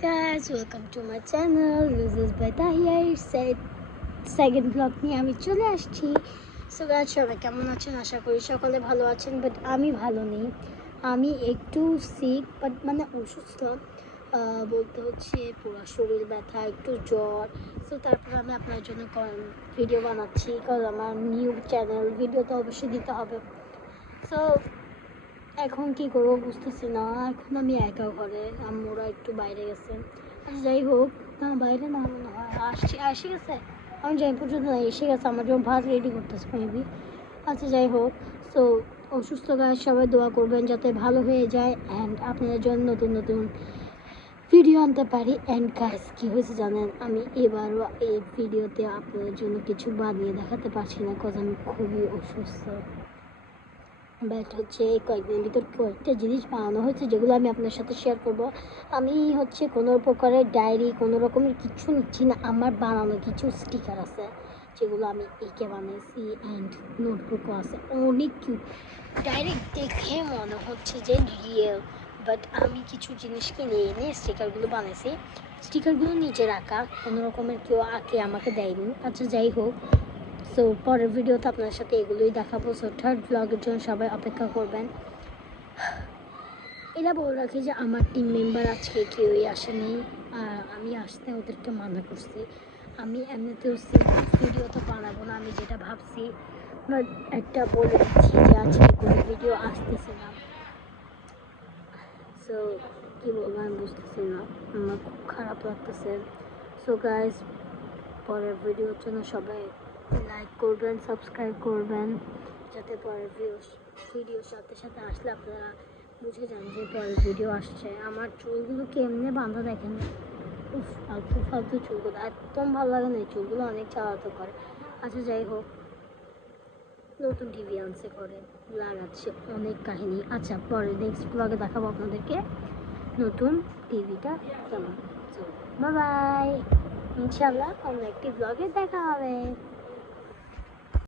guys, welcome to my channel. This is Beta here. Second vlog নিয়ে আমি চলে আসছি। সো গাইস, সবাই কেমন আছেন? আশা করি সকলে ভালো আছেন, বাট আমি ভালো নেই। আমি একটু সিক, বাট মানে অসুস্থ বলতে হচ্ছে, পুরো শরীর ব্যথা, একটু জ্বর। সো তারপর আমি আপনার জন্য ভিডিও বানাচ্ছি, কারণ আমার নিউ চ্যানেল, ভিডিও তো অবশ্যই দিতে হবে। সো এখন কি করবো বুঝতেছি না। এখন আমি একা ঘরে, আম্মুরা একটু বাইরে গেছে। আচ্ছা যাই হোক, না বাইরে না, মনে হয় এসে গেছে। আমি যাই পর্যন্ত না, এসে গেছে, আমার জন্য ভাত রেডি করতেছে মেবি। আচ্ছা যাই হোক, সো অসুস্থ গায়ে সবাই দোয়া করবেন যাতে ভালো হয়ে যায় অ্যান্ড আপনাদের জন্য নতুন নতুন ভিডিও আনতে পারি। অ্যান্ড গাইস, কী হয়েছে জানেন, আমি এবারও এই ভিডিওতে আপনাদের জন্য কিছু বানিয়ে দেখাতে পারছি না, কজ আমি খুবই অসুস্থ। বাট হচ্ছে কয়েকদিনের ভিতর কয়েকটা জিনিস বানানো হয়েছে, যেগুলো আমি আপনার সাথে শেয়ার করব। আমি হচ্ছে কোনো প্রকারের ডায়েরি, কোনো রকমের কিছু নিচ্ছি না। আমার বানানো কিছু স্টিকার আছে, যেগুলো আমি এঁকে বানিয়েছি, অ্যান্ড নোটবুকও আছে, অনেক কিউট। ডাইরেক্ট দেখে মনে হচ্ছে যে রিয়েল, বাট আমি কিছু জিনিস কিনে এনে স্টিকারগুলো বানিয়েছি। স্টিকারগুলো নিচে রাখা, কোনো রকমের কেউ আঁকে আমাকে দেয়নি। আচ্ছা যাই হোক, সো পরের ভিডিওতে আপনার সাথে এগুলোই দেখাবো। সো থার্ড ব্লগের জন্য সবাই অপেক্ষা করবেন। এটা বলে রাখি যে আমার টিম মেম্বার আজকে কেউই আসেনি, আর আমি আসতে ওদেরকে মানা করছি। আমি এমনিতেও ভিডিও তো বানাবো না, আমি যেটা ভাবছি, বাট একটা বলে দিচ্ছি যে আজকে কোনো ভিডিও আসতেছে না। সো কী বলবো আমি বুঝতেছি না, আমার খুব খারাপ লাগতেছে। সো গাইজ, পরের ভিডিওর জন্য সবাই লাইক করবেন, সাবস্ক্রাইব করবেন, যাতে পরের ভিডিওর সাথে সাথে আসলে আপনারা বুঝে যান যে পরের ভিডিও আসছে। আমার চুলগুলো কেমনে বাঁধা দেখেন, ফালতু ফালতু চুলগুলো একদম ভালো লাগে না, এই চুলগুলো অনেক চালাতে করে। আচ্ছা যাই হোক, নতুন টিভি আনছে করে, লাগাচ্ছে, অনেক কাহিনী। আচ্ছা পরে নেক্সট ব্লগে দেখাবো আপনাদেরকে নতুন টিভিটা কেমন। বাই বাই, ইনশাল্লাহ অন্য একটি ব্লগে দেখা হবে।